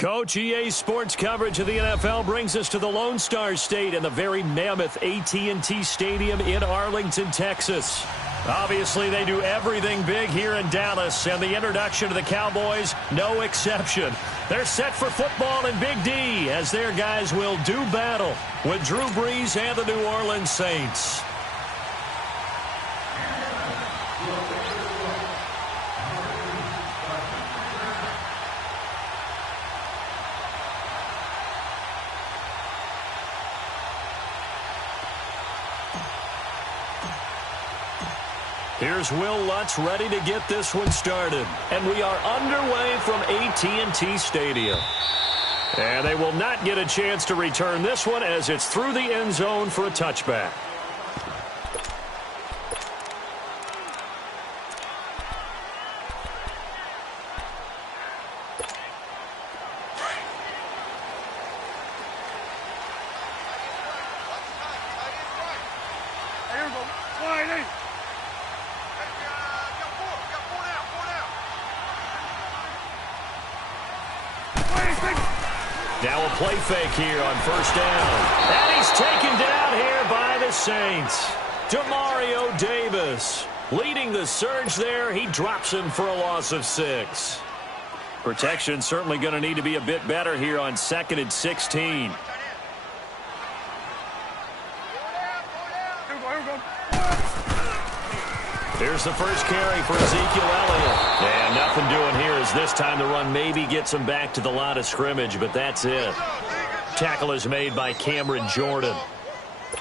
Coach, EA Sports coverage of the NFL brings us to the Lone Star State and the very mammoth AT&T Stadium in Arlington, Texas. Obviously, they do everything big here in Dallas, and the introduction to the Cowboys, no exception. They're set for football in Big D as their guys will do battle with Drew Brees and the New Orleans Saints. Here's Will Lutz ready to get this one started. And we are underway from AT&T Stadium. And they will not get a chance to return this one as it's through the end zone for a touchback. Now a play fake here on first down. And he's taken down here by the Saints. Demario Davis leading the surge there. He drops him for a loss of 6. Protection certainly going to need to be a bit better here on 2nd and 16. Here's the first carry for Ezekiel Elliott. And nothing doing here as this time the run maybe gets him back to the line of scrimmage, but that's it. Tackle is made by Cameron Jordan.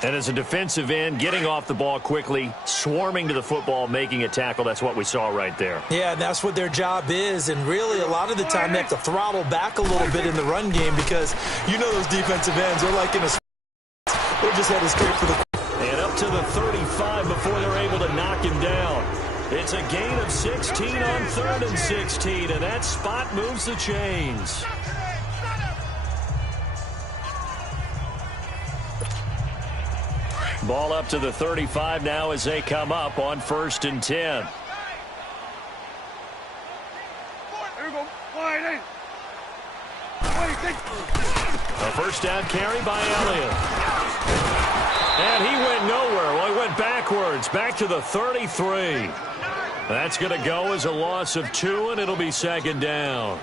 And as a defensive end, getting off the ball quickly, swarming to the football, making a tackle, that's what we saw right there. Yeah, and that's what their job is. And really, a lot of the time, they have to throttle back a little bit in the run game because you know those defensive ends, they're like in a... They're just headed straight for the... And up to the 35 before they're able to knock him down. It's a gain of 16 on 3rd and 16, and that spot moves the chains. Ball up to the 35 now as they come up on 1st and 10. A first down carry by Elliott. And he went nowhere. Well, he went backwards, back to the 33. That's going to go as a loss of 2, and it'll be 2nd down.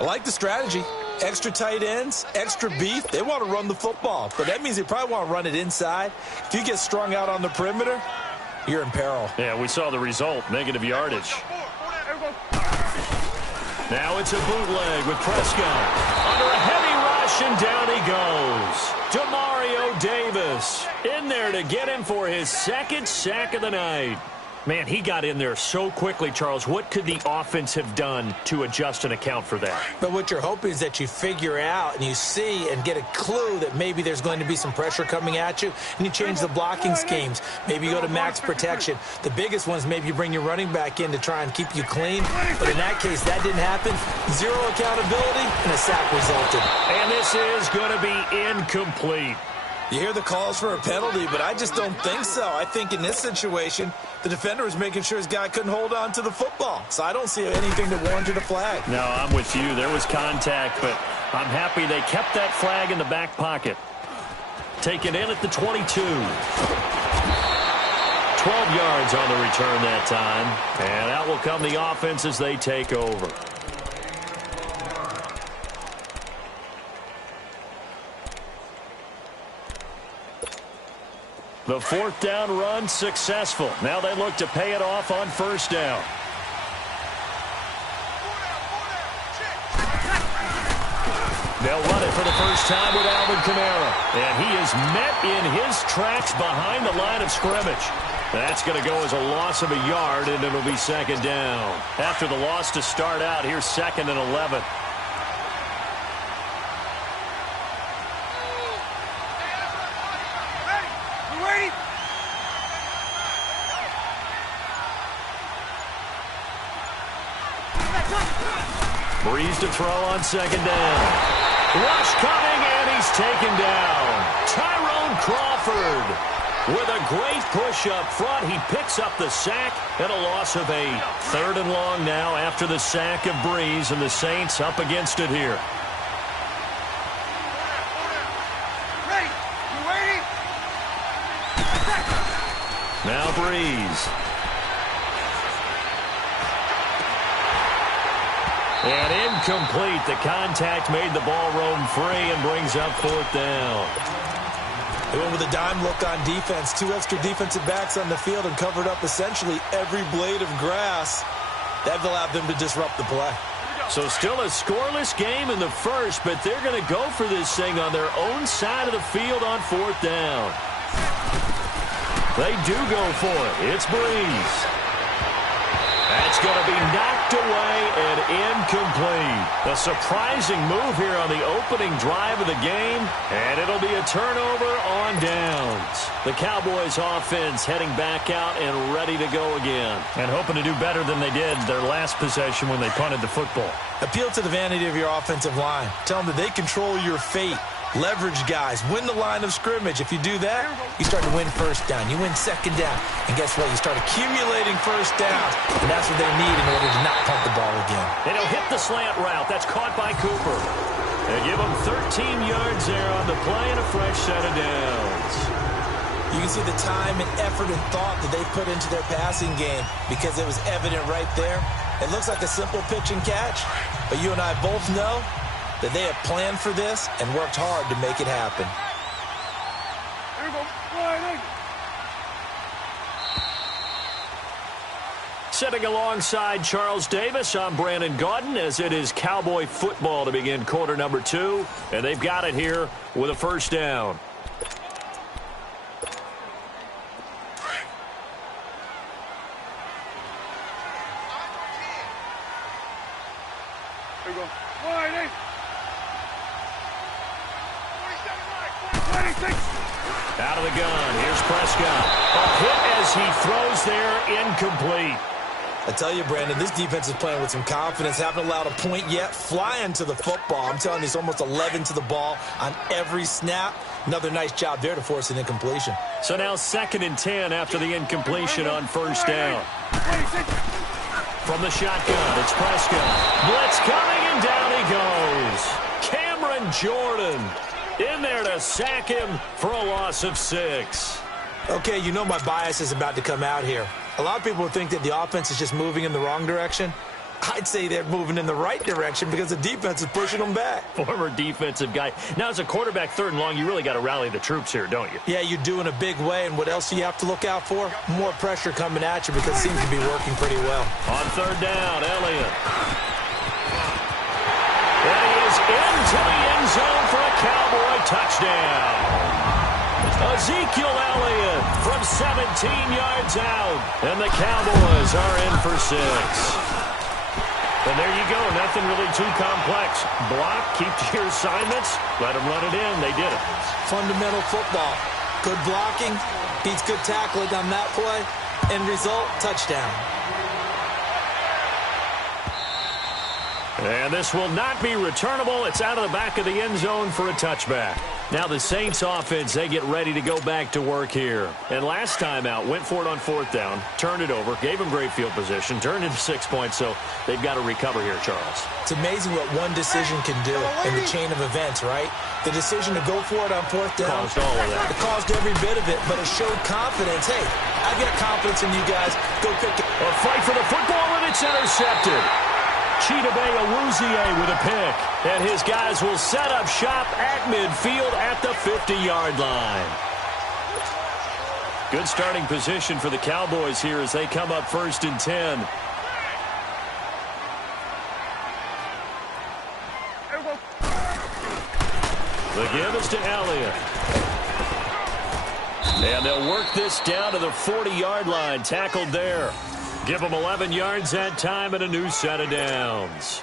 I like the strategy. Extra tight ends, extra beef. They want to run the football, but that means they probably want to run it inside. If you get strung out on the perimeter, you're in peril. Yeah, we saw the result, negative yardage. Now it's a bootleg with Prescott. Under a heavy rush, and down he goes. Demario Davis in there to get him for his 2nd sack of the night. Man, he got in there so quickly, Charles. What could the offense have done to adjust and account for that? But what you're hoping is that you figure out and you see and get a clue that maybe there's going to be some pressure coming at you, and you change the blocking schemes. Maybe you go to max protection. The biggest ones, maybe you bring your running back in to try and keep you clean. But in that case, that didn't happen. 0 accountability, and a sack resulted. And this is going to be incomplete. You hear the calls for a penalty, but I just don't think so. I think in this situation, the defender was making sure his guy couldn't hold on to the football. So I don't see anything that warranted a flag. No, I'm with you. There was contact, but I'm happy they kept that flag in the back pocket. Taken in at the 22. 12 yards on the return that time. And out will come the offense as they take over. The 4th down run successful. Now they look to pay it off on 1st down. They'll run it for the first time with Alvin Kamara. And he is met in his tracks behind the line of scrimmage. That's going to go as a loss of a yard, and it'll be 2nd down. After the loss to start out, here's 2nd and 11. Brees to throw on 2nd down. Rush coming, and he's taken down. Tyrone Crawford with a great push up front. He picks up the sack and a loss of 8. 3rd and long now after the sack of Brees, and the Saints up against it here. Breeze. And incomplete. The contact made the ball roam free and brings up 4th down. They went with a dime look on defense. 2 extra defensive backs on the field and covered up essentially every blade of grass. That allowed them to disrupt the play. So still a scoreless game in the first, but they're going to go for this thing on their own side of the field on 4th down. They do go for it. It's Breeze. That's going to be knocked away and incomplete. A surprising move here on the opening drive of the game, and it'll be a turnover on downs. The Cowboys offense heading back out and ready to go again. And hoping to do better than they did their last possession when they punted the football. Appeal to the vanity of your offensive line. Tell them that they control your fate. Leverage guys. Win the line of scrimmage. If you do that, you start to win first down. You win second down. And guess what? You start accumulating first downs. And that's what they need in order to not punt the ball again. And he'll hit the slant route. That's caught by Cooper. They give him 13 yards there on the play and a fresh set of downs. You can see the time and effort and thought that they put into their passing game because it was evident right there. It looks like a simple pitch and catch, but you and I both know that they have planned for this and worked hard to make it happen. Sitting alongside Charles Davis, I'm Brandon Gaudin, as it is Cowboy football to begin quarter number 2, and they've got it here with a first down. Here we go. Wide. Out of the gun. Here's Prescott. A hit as he throws there, incomplete. I tell you, Brandon, this defense is playing with some confidence. Haven't allowed a point yet. Flying to the football. I'm telling you, it's almost 11 to the ball on every snap. Another nice job there to force an incompletion. So now 2nd and 10 after the incompletion on first down. From the shotgun, it's Prescott. Blitz coming, and down he goes. Cameron Jordan in there to sack him for a loss of 6. Okay, you know my bias is about to come out here. A lot of people think that the offense is just moving in the wrong direction. I'd say they're moving in the right direction because the defense is pushing them back. Former defensive guy. Now, as a quarterback 3rd and long, you really got to rally the troops here, don't you? Yeah, you do in a big way. And what else do you have to look out for? More pressure coming at you because it seems to be working pretty well. On 3rd down, Elliott. And he is into the end zone for a Cowboy touchdown. Ezekiel Elliott from 17 yards out. And the Cowboys are in for 6. And there you go. Nothing really too complex. Block, keep to your assignments, let them run it in. They did it. Fundamental football. Good blocking beats good tackling on that play. End result, touchdown. And this will not be returnable. It's out of the back of the end zone for a touchback. Now the Saints offense, they get ready to go back to work here. And last time out, went for it on 4th down, turned it over, gave them great field position, turned into 6 points, so they've got to recover here, Charles. It's amazing what one decision can do in the chain of events, right? The decision to go for it on 4th down. Caused all of that. It caused every bit of it, but it showed confidence. Hey, I've got confidence in you guys. Go pick it. A fight for the football, and it's intercepted. Chidobe Awuzie with a pick. And his guys will set up shop at midfield at the 50-yard line. Good starting position for the Cowboys here as they come up 1st and 10. The give is to Elliott. And they'll work this down to the 40-yard line. Tackled there. Give him 11 yards that time and a new set of downs.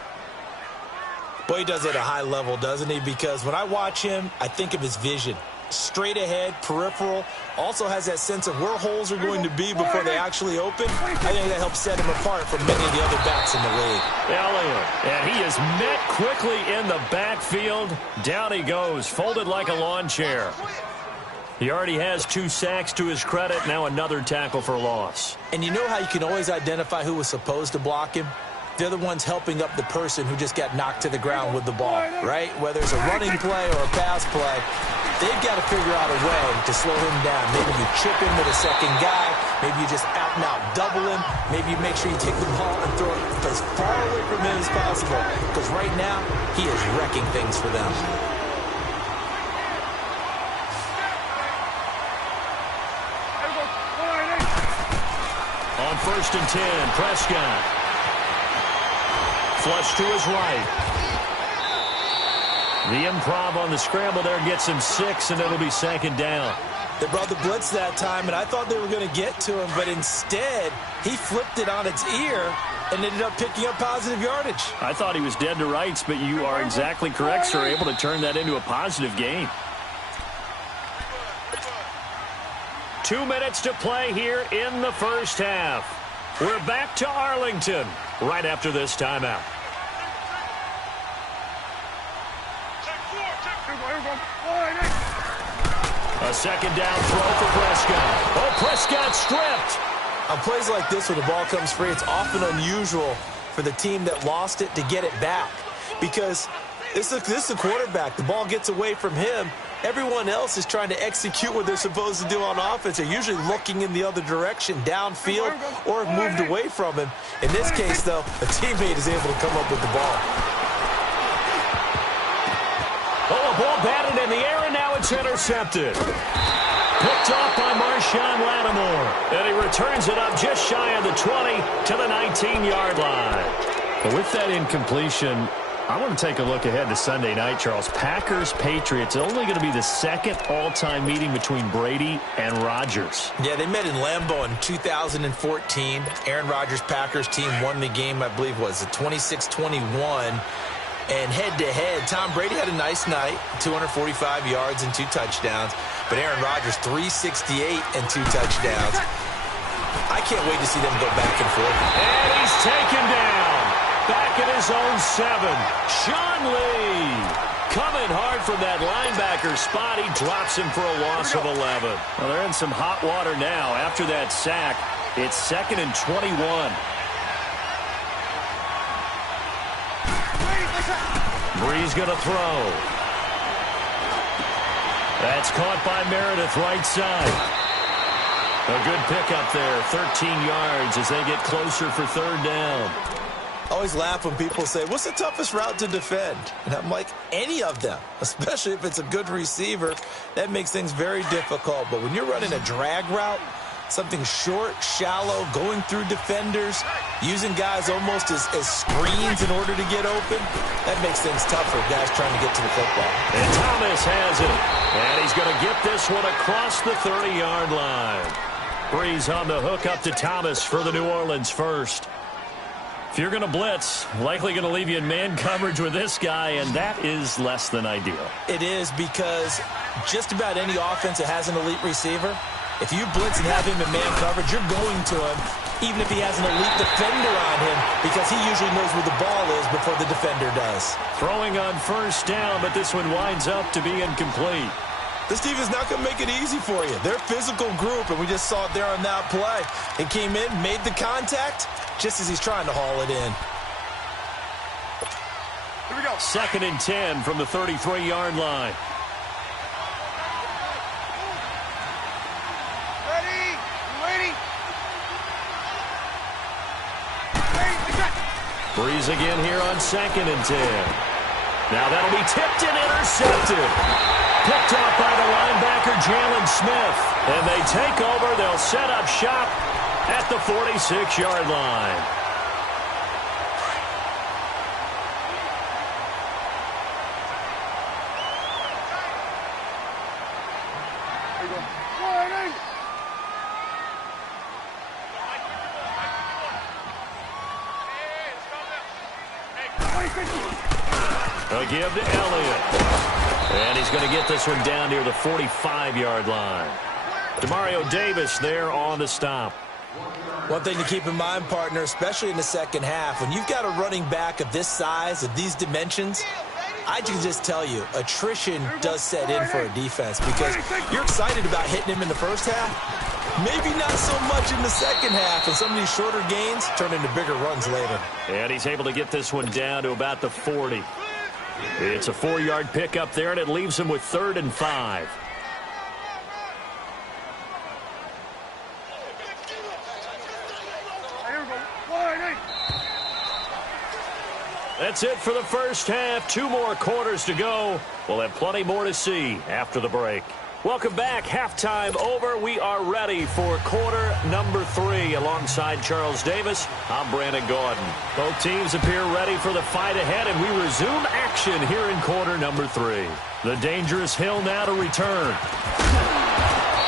Boy, he does it at a high level, doesn't he? Because when I watch him, I think of his vision. Straight ahead, peripheral. Also has that sense of where holes are going to be before they actually open. I think that helps set him apart from many of the other backs in the league. Elliott, and he is met quickly in the backfield. Down he goes, folded like a lawn chair. He already has 2 sacks to his credit. Now another tackle for loss. And you know how you can always identify who was supposed to block him? They're the ones helping up the person who just got knocked to the ground with the ball, right? Whether it's a running play or a pass play, they've got to figure out a way to slow him down. Maybe you chip him with a second guy. Maybe you just out and out double him. Maybe you make sure you take the ball and throw it as far away from him as possible. Because right now, he is wrecking things for them. On 1st and 10, Prescott. Flush to his right. The improv on the scramble there gets him 6, and it'll be 2nd down. They brought the blitz that time, and I thought they were going to get to him, but instead, he flipped it on its ear and ended up picking up positive yardage. I thought he was dead to rights, but you are exactly correct, sir. Able to turn that into a positive gain. 2 minutes to play here in the first half. We're back to Arlington right after this timeout. A 2nd down throw for Prescott. Oh, Prescott stripped. On plays like this where the ball comes free, it's often unusual for the team that lost it to get it back. Because this is the quarterback. The ball gets away from him. Everyone else is trying to execute what they're supposed to do on offense. They're usually looking in the other direction, downfield, or have moved away from him. In this case, though, a teammate is able to come up with the ball. Oh, a ball batted in the air, and now it's intercepted. Picked off by Marshawn Lattimore. And he returns it up just shy of the 20 to the 19-yard line. But with that incompletion, I want to take a look ahead to Sunday night, Charles. Packers-Patriots, only going to be the 2nd all-time meeting between Brady and Rodgers. Yeah, they met in Lambeau in 2014. Aaron Rodgers' Packers team won the game, I believe, was it 26-21. And head-to-head, Tom Brady had a nice night, 245 yards and 2 touchdowns. But Aaron Rodgers, 368 and 2 touchdowns. I can't wait to see them go back and forth. And he's taken down. Back at his own 7. Sean Lee coming hard from that linebacker spot. He drops him for a loss of 11. Well, they're in some hot water now. After that sack, it's 2nd and 21. Breeze going to throw. That's caught by Meredith, right side. A good pickup there, 13 yards as they get closer for 3rd down. I always laugh when people say, what's the toughest route to defend? And I'm like, any of them, especially if it's a good receiver. That makes things very difficult. But when you're running a drag route, something short, shallow, going through defenders, using guys almost as screens in order to get open, that makes things tough for guys trying to get to the football. And Thomas has it. And he's going to get this one across the 30-yard line. Breeze on the hook up to Thomas for the New Orleans first. If you're going to blitz, likely going to leave you in man coverage with this guy, and that is less than ideal. It is, because just about any offense that has an elite receiver, if you blitz and have him in man coverage, you're going to him, even if he has an elite defender on him, because he usually knows where the ball is before the defender does. Throwing on 1st down, but this one winds up to be incomplete. This team is not going to make it easy for you. They're a physical group, and we just saw it there on that play. It came in, made the contact, just as he's trying to haul it in. Here we go. 2nd and 10 from the 33-yard line. Breeze again here on 2nd and 10. Now that'll be tipped and intercepted. Picked off by the linebacker, Jalen Smith. And they take over. They'll set up shop at the 46-yard line. A give to Elliott. And he's going to get this one down near the 45-yard line. Demario Davis there on the stop. One thing to keep in mind, partner, especially in the second half, when you've got a running back of this size, of these dimensions, I can just tell you, attrition does set in for a defense, because you're excited about hitting him in the first half. Maybe not so much in the second half, and some of these shorter gains turn into bigger runs later. And he's able to get this one down to about the 40. It's a 4-yard pickup there, and it leaves him with 3rd and 5. That's it for the first half. 2 more quarters to go. We'll have plenty more to see after the break. Welcome back. Halftime over. We are ready for quarter number 3. Alongside Charles Davis, I'm Brandon Gordon. Both teams appear ready for the fight ahead, and we resume action here in quarter number 3. The dangerous Hill now to return.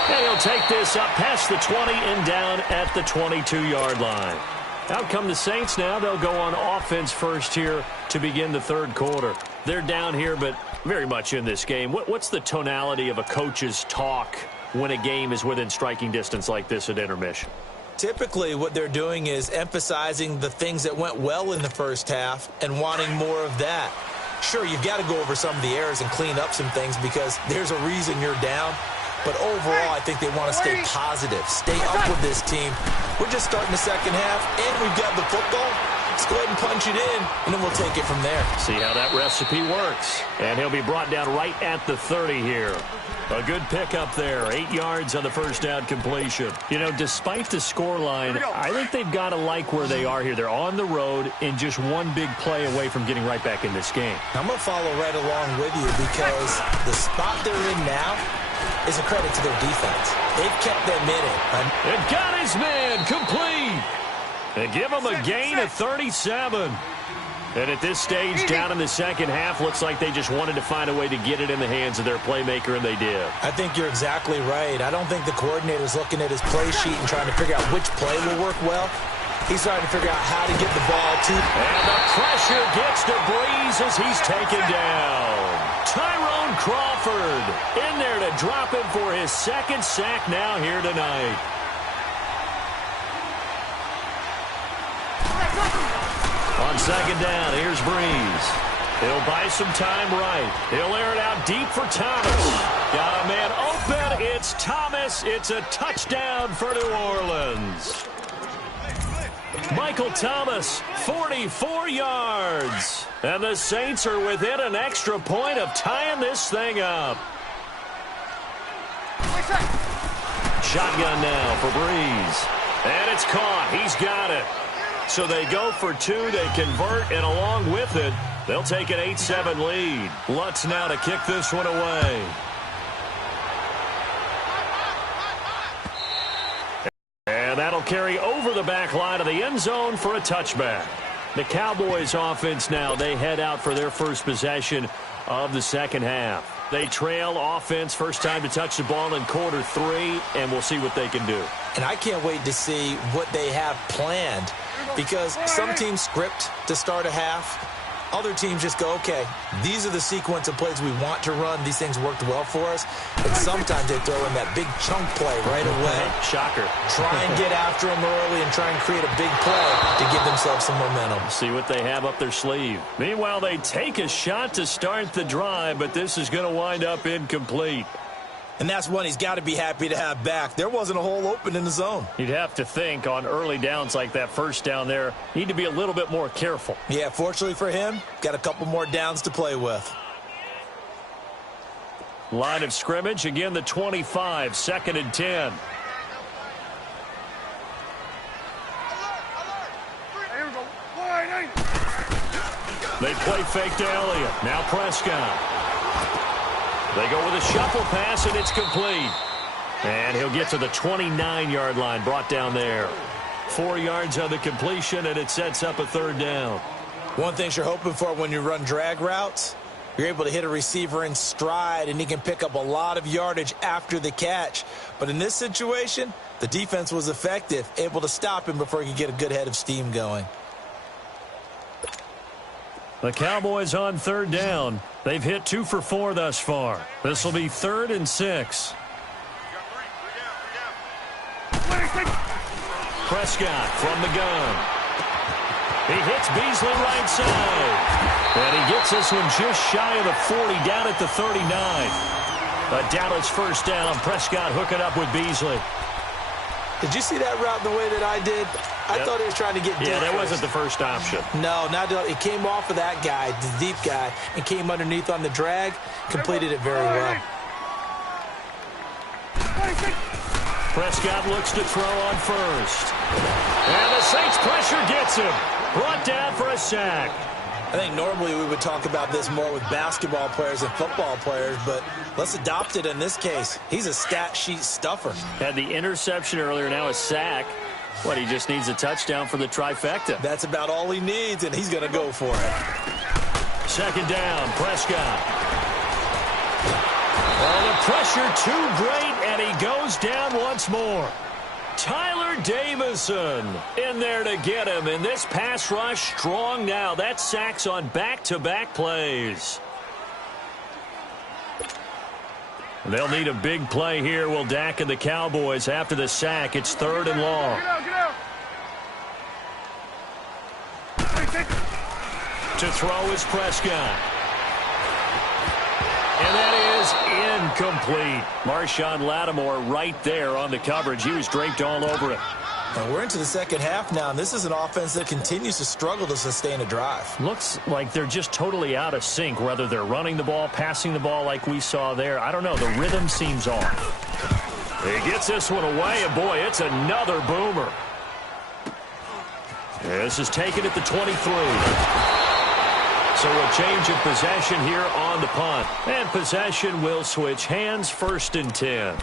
And he'll take this up past the 20 and down at the 22-yard line. Out come the Saints now. They'll go on offense first here to begin the third quarter. They're down here, but very much in this game. What's the tonality of a coach's talk when a game is within striking distance like this at intermission? Typically, what they're doing is emphasizing the things that went well in the first half and wanting more of that. Sure, you've got to go over some of the errors and clean up some things because there's a reason you're down. But overall, I think they want to stay positive, stay up with this team. We're just starting the second half, and we've got the football. Let's go ahead and punch it in, and then we'll take it from there. See how that recipe works. And he'll be brought down right at the 30 here. A good pickup there. 8 yards on the first down completion. You know, despite the scoreline, I think they've got to like where they are here. They're on the road and just one big play away from getting right back in this game. I'm going to follow right along with you because the spot they're in now is a credit to their defense. They've kept them in it. And got his man complete. They give him a gain of 37. And at this stage, down in the second half, looks like they just wanted to find a way to get it in the hands of their playmaker, and they did. I think you're exactly right. I don't think the coordinator's looking at his play sheet and trying to figure out which play will work well. He's trying to figure out how to get the ball to. And the pressure gets to Breeze as he's taken down. Tyrone Crawford in there to drop him for his second sack now here tonight. On second down, here's Breeze. He'll buy some time right. He'll air it out deep for Thomas. Got a man open. It's Thomas. It's a touchdown for New Orleans. Michael Thomas, 44 yards. And the Saints are within an extra point of tying this thing up. Shotgun now for Breeze. And it's caught. He's got it. So they go for 2. They convert, and along with it, they'll take an 8-7 lead. Lutz now to kick this one away. And that'll carry over the back line of the end zone for a touchback. The Cowboys offense now, they head out for their first possession of the second half. They trail offense, first time to touch the ball in quarter 3, and we'll see what they can do. And I can't wait to see what they have planned because some teams script to start a half. Other teams just go, okay, these are the sequence of plays we want to run. These things worked well for us. And sometimes they throw in that big chunk play right away. Shocker. Try and get after them early and try and create a big play to give themselves some momentum. See what they have up their sleeve. Meanwhile, they take a shot to start the drive, but this is going to wind up incomplete. And that's one he's got to be happy to have back. There wasn't a hole open in the zone. You'd have to think on early downs like that first down there, need to be a little bit more careful. Yeah, fortunately for him, got a couple more downs to play with. Line of scrimmage, again the 25, 2nd and 10. They play fake to Elliott. Now Prescott. They go with a shuffle pass, and it's complete. And he'll get to the 29-yard line, brought down there. 4 yards on the completion, and it sets up a third down. One thing you're hoping for when you run drag routes, you're able to hit a receiver in stride, and he can pick up a lot of yardage after the catch. But in this situation, the defense was effective, able to stop him before he could get a good head of steam going. The Cowboys on third down. They've hit 2 for 4 thus far. This will be 3rd and 6. Prescott from the gun. He hits Beasley right side. And he gets this one just shy of the 40, down at the 39. A Dallas first down. Prescott hooking up with Beasley. Did you see that route the way that I did? I thought he was trying to get deep. Yeah, that wasn't the first option. No, not it came off of that guy, the deep guy, and came underneath on the drag. Completed it very well. Prescott looks to throw on first. And the Saints pressure gets him. Brought down for a sack. think normally we would talk about this more with basketball players and football players, but let's adopt it in this case. He's a stat sheet stuffer. Had the interception earlier, now a sack. What, he just needs a touchdown for the trifecta. That's about all he needs, and he's going to go for it. Second down, Prescott. Well, the pressure too great, and he goes down once more. Tyler Davison in there to get him, and this pass rush strong now. That's sacks on back-to-back plays. They'll need a big play here, will Dak and the Cowboys. After the sack, it's 3rd and long. To throw is Prescott. And that is incomplete. Marshawn Lattimore right there on the coverage. He was draped all over it. And we're into the second half now, and this is an offense that continues to struggle to sustain a drive. Looks like they're just totally out of sync, whether they're running the ball, passing the ball like we saw there. I don't know. The rhythm seems off. He gets this one away, and boy, it's another boomer. This is taken at the 23. So a change of possession here on the punt. And possession will switch hands, 1st and 10.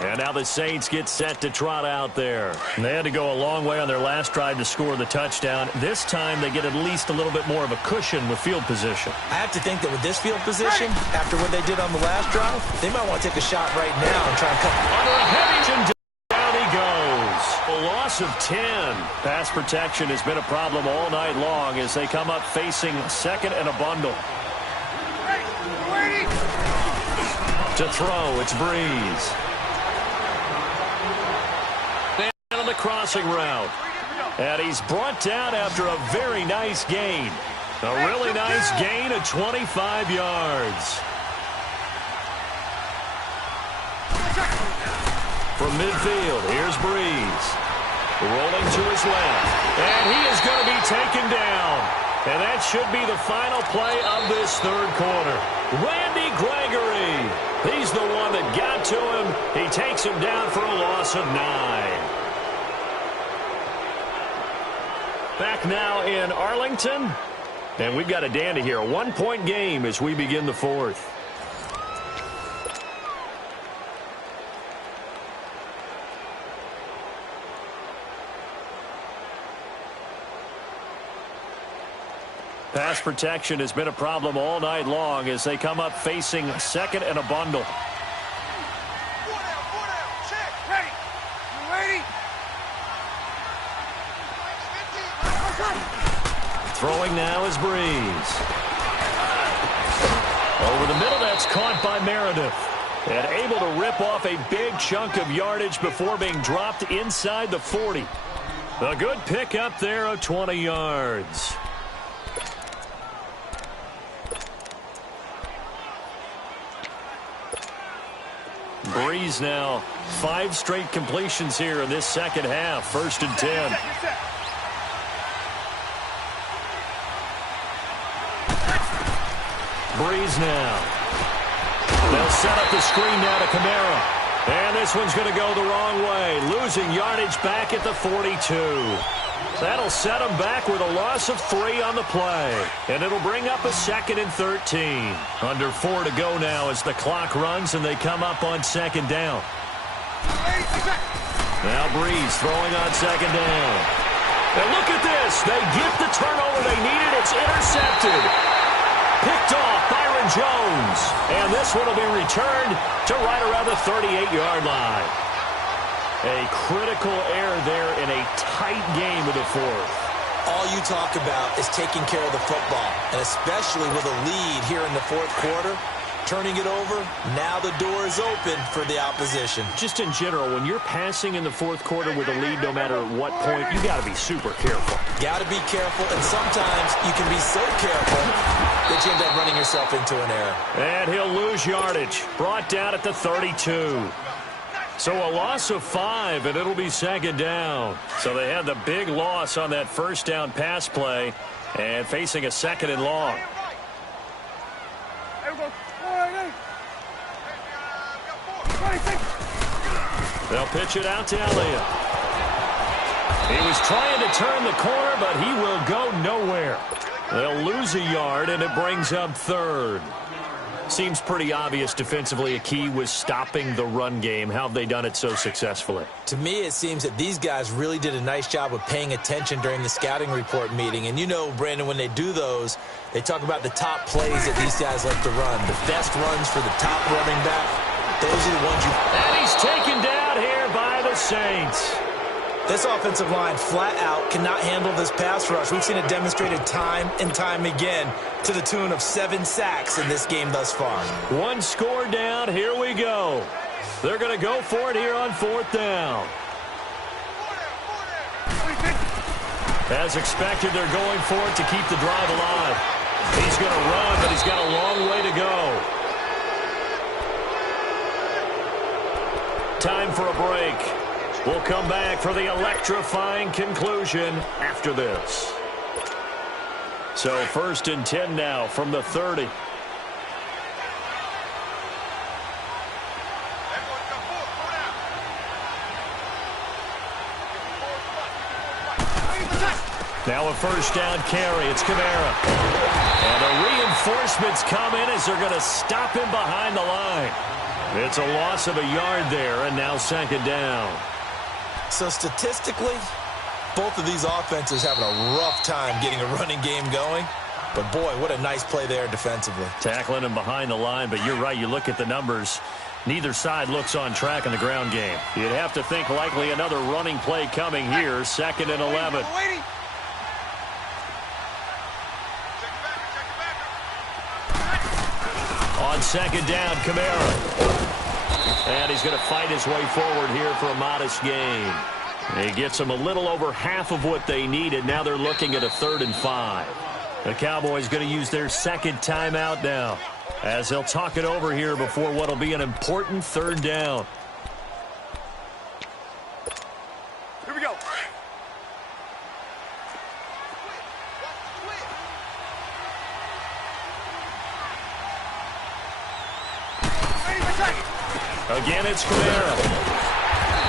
And now the Saints get set to trot out there. They had to go a long way on their last drive to score the touchdown. This time they get at least a little bit more of a cushion with field position. I have to think that with this field position, after what they did on the last drive, they might want to take a shot right now and try and cut. Under a heavy down he goes. A loss of 10. Pass protection has been a problem all night long as they come up facing 2nd and a bundle. To throw, it's Breeze. On the crossing route. And he's brought down after a very nice gain. A really nice gain of 25 yards. From midfield, here's Breeze. Rolling to his left. And he is going to be taken down. And that should be the final play of this 3rd quarter. Randy Gregory. He's the one that got to him. He takes him down for a loss of 9. Back now in Arlington. And we've got a dandy here. A 1-point game as we begin the 4th. Pass protection has been a problem all night long as they come up facing 2nd and a bundle. Throwing now is Breeze. Over the middle, that's caught by Meredith. And able to rip off a big chunk of yardage before being dropped inside the 40. A good pickup there of 20 yards. Breeze now 5 straight completions here in this second half. 1st and 10. Breeze now. They'll set up the screen now to Kamara. And this one's going to go the wrong way. Losing yardage back at the 42. That'll set them back with a loss of 3 on the play. And it'll bring up a 2nd and 13. Under 4 to go now as the clock runs and they come up on 2nd down. Now Breeze throwing on 2nd down. And look at this. They get the turnover they needed. It's intercepted. Picked off Byron Jones. And this one will be returned to right around the 38-yard line. A critical error there in a tight game of the 4th. All you talk about is taking care of the football, and especially with a lead here in the 4th quarter. Turning it over, now the door is open for the opposition. Just in general, when you're passing in the 4th quarter with a lead, no matter what point, you got to be super careful. Got to be careful, and sometimes you can be so careful that you end up running yourself into an error. And he'll lose yardage. Brought down at the 32. So a loss of 5, and it'll be 2nd down. So they had the big loss on that 1st down pass play, and facing a 2nd and long. They'll pitch it out to Elliott. He was trying to turn the corner, but he will go nowhere. They'll lose a yard, and it brings up third. Seems pretty obvious defensively a key was stopping the run game. How have they done it so successfully? To me, it seems that these guys really did a nice job of paying attention during the scouting report meeting. And you know, Brandon, when they do those, they talk about the top plays that these guys like to run. The best runs for the top running back, those are the ones you... And he's taken down here by the Saints. This offensive line, flat out, cannot handle this pass rush. We've seen it demonstrated time and time again to the tune of 7 sacks in this game thus far. One score down. Here we go. They're going to go for it here on 4th down. As expected, they're going for it to keep the drive alive. He's going to run, but he's got a long way to go. Time for a break. We'll come back for the electrifying conclusion after this. So 1st and 10 now from the 30. Now a 1st down carry. It's Kamara. And the reinforcements come in as they're going to stop him behind the line. It's a loss of a yard there, and now 2nd down. So statistically, both of these offenses having a rough time getting a running game going. But, boy, what a nice play there defensively. Tackling him behind the line, but you're right. You look at the numbers. Neither side looks on track in the ground game. You'd have to think likely another running play coming here, 2nd and 11. On 2nd down, Kamara. And he's going to fight his way forward here for a modest gain. He gets them a little over half of what they needed. Now they're looking at a 3rd and 5. The Cowboys going to use their 2nd timeout now, as they'll talk it over here before what will be an important 3rd down. Here we go. Again, it's Kamara.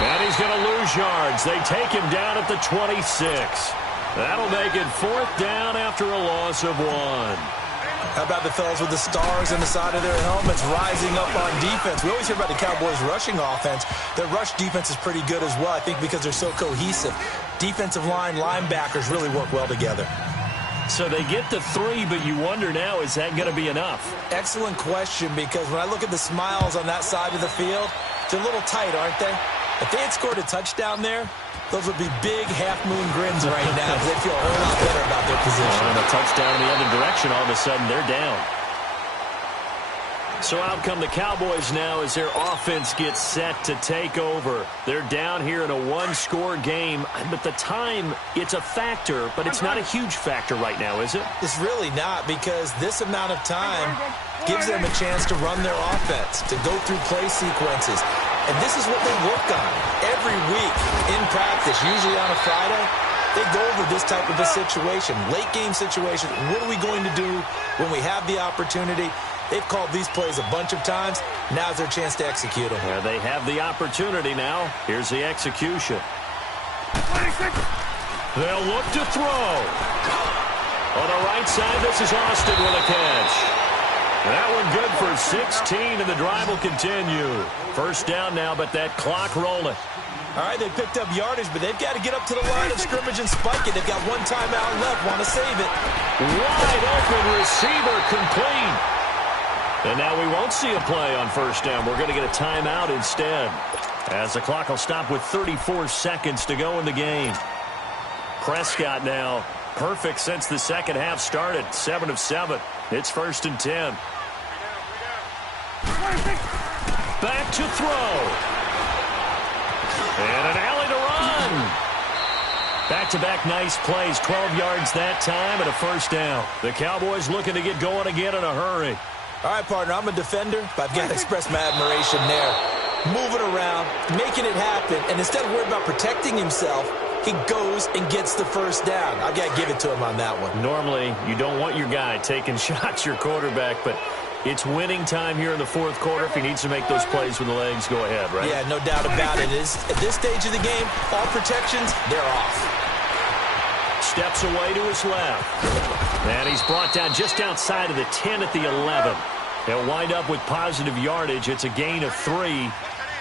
And he's going to lose yards. They take him down at the 26. That'll make it 4th down after a loss of 1. How about the fellas with the stars on the side of their helmets rising up on defense? We always hear about the Cowboys' rushing offense. Their rush defense is pretty good as well, I think, because they're so cohesive. Defensive line, linebackers really work well together. So they get the 3, but you wonder now, is that going to be enough? Excellent question, because when I look at the smiles on that side of the field, they're a little tight, aren't they? If they had scored a touchdown there, those would be big half-moon grins right now, because they feel a whole lot better about their position. And a touchdown in the other direction, all of a sudden they're down. So out come the Cowboys now as their offense gets set to take over. They're down here in a 1-score game. But the time, it's a factor, but it's not a huge factor right now, is it? It's really not, because this amount of time gives them a chance to run their offense, to go through play sequences. And this is what they work on every week in practice, usually on a Friday. They go over this type of a situation, late game situation. What are we going to do when we have the opportunity? They've called these plays a bunch of times. Now's their chance to execute them. Yeah, they have the opportunity now. Here's the execution. They'll look to throw. On the right side, this is Austin with a catch. That one good for 16, and the drive will continue. 1st down now, but that clock rolling. All right, they picked up yardage, but they've got to get up to the line of scrimmage and spike it. They've got 1 timeout left. Want to save it. Wide open receiver complete. And now we won't see a play on 1st down. We're going to get a timeout instead, as the clock will stop with 34 seconds to go in the game. Prescott now perfect since the 2nd half started. 7 of 7. It's 1st and 10. Back to throw. And an alley to run. Back-to-back nice plays. 12 yards that time and a 1st down. The Cowboys looking to get going again in a hurry. All right, partner, I'm a defender, but I've got to express my admiration there. Moving around, making it happen, and instead of worrying about protecting himself, he goes and gets the 1st down. I've got to give it to him on that one. Normally, you don't want your guy taking shots, your quarterback, but It's winning time here in the fourth quarter if he needs to make those plays when the legs go ahead, right? Yeah, no doubt about it. At this stage of the game, all protections, they're off. Steps away to his left. And he's brought down just outside of the 10 at the 11. He'll wind up with positive yardage. It's a gain of 3,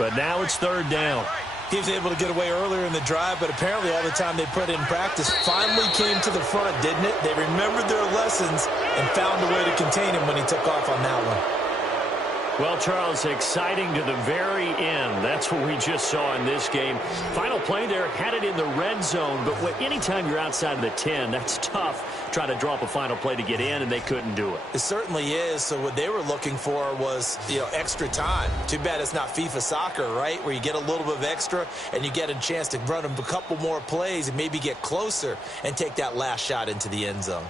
but now it's third down. He was able to get away earlier in the drive, but apparently all the time they put in practice finally came to the front, didn't it? They remembered their lessons and found a way to contain him when he took off on that one. Well, Charles, exciting to the very end. That's what we just saw in this game. Final play there, had it in the red zone, but anytime you're outside of the 10, that's tough. Try to draw up a final play to get in, and they couldn't do it. It certainly is. So what they were looking for was, extra time. Too bad it's not FIFA soccer, right, where you get a little bit of extra and you get a chance to run a couple more plays and maybe get closer and take that last shot into the end zone.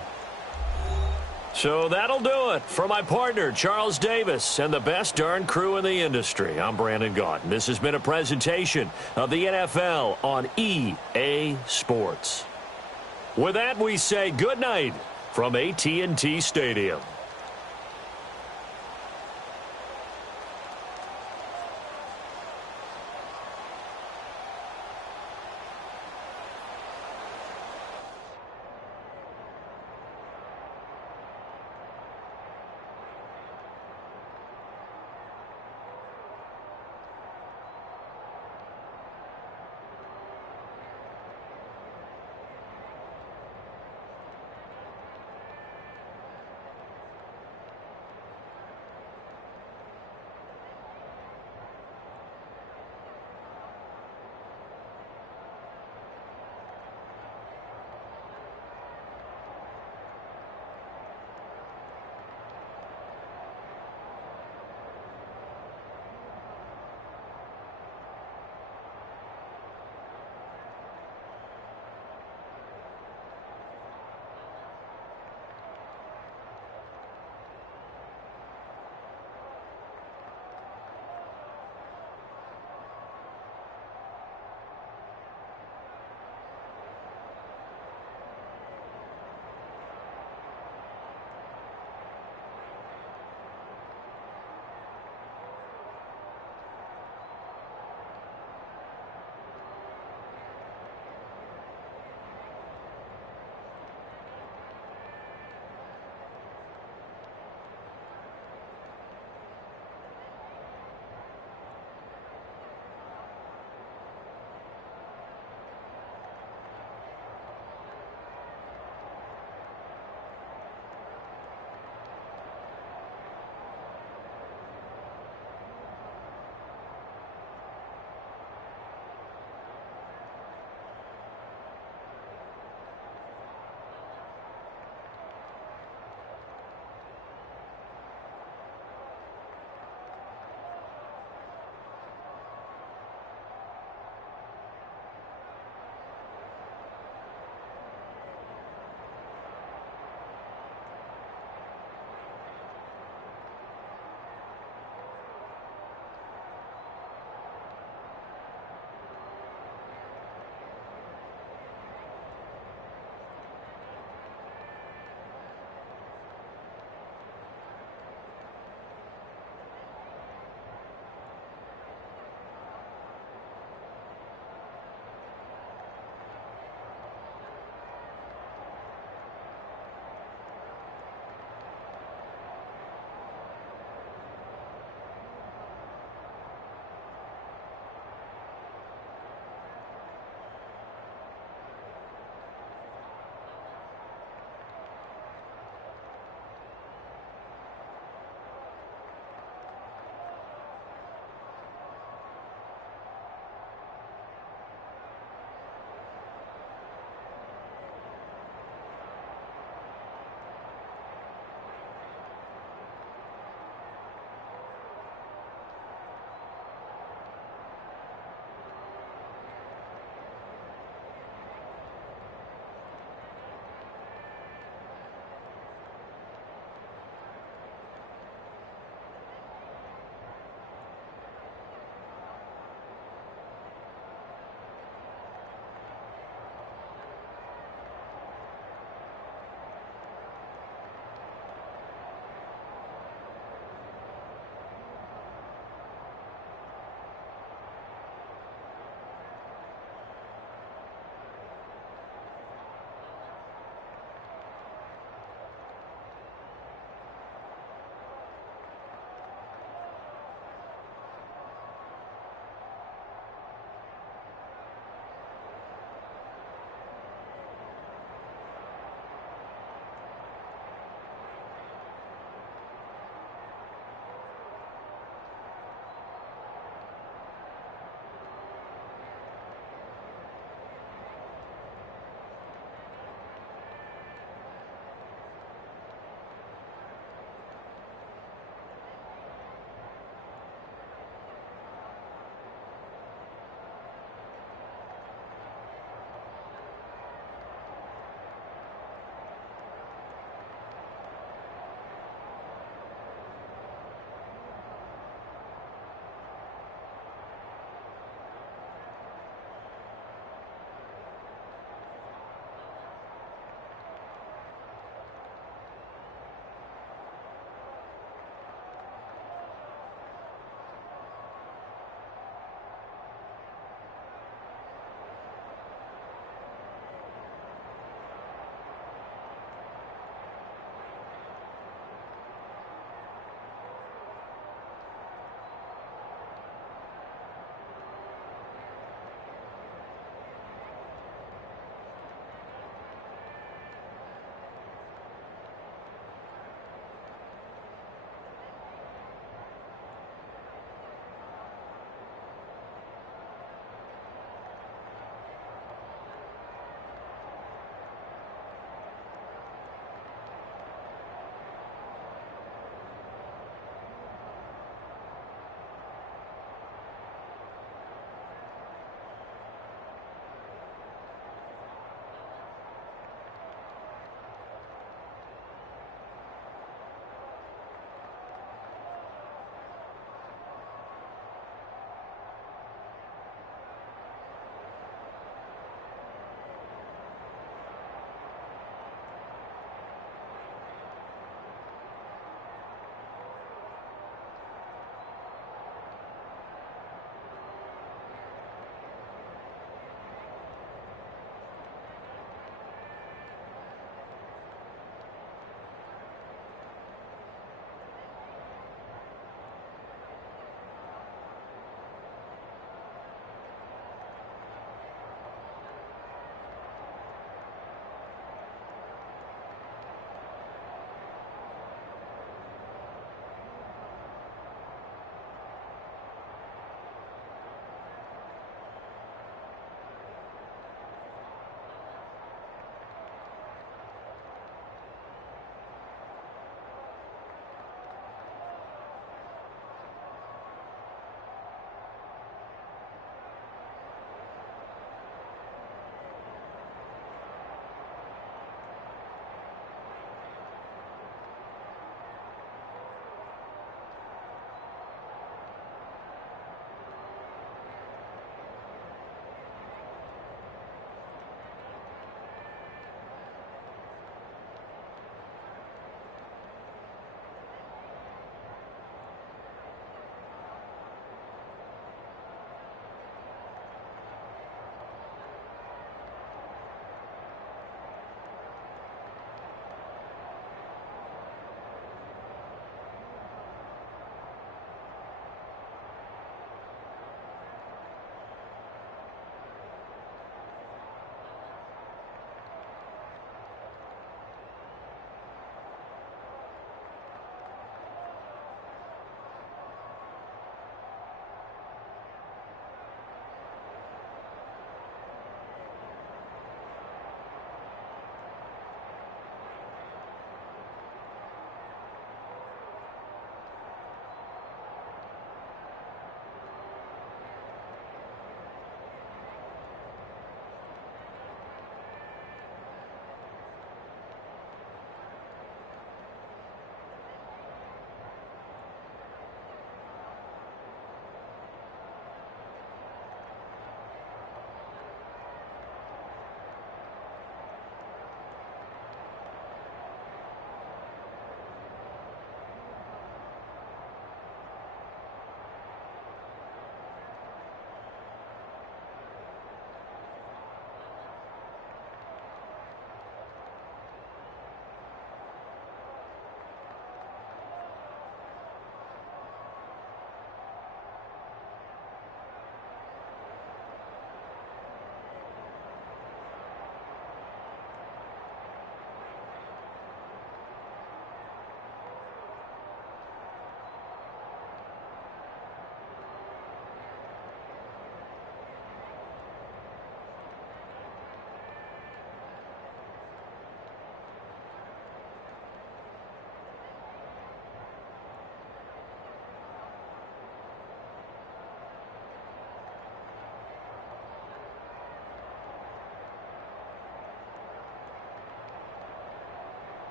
So that'll do it for my partner, Charles Davis, and the best darn crew in the industry. I'm Brandon Gaudin. This has been a presentation of the NFL on EA Sports. With that, we say good night from AT&T Stadium.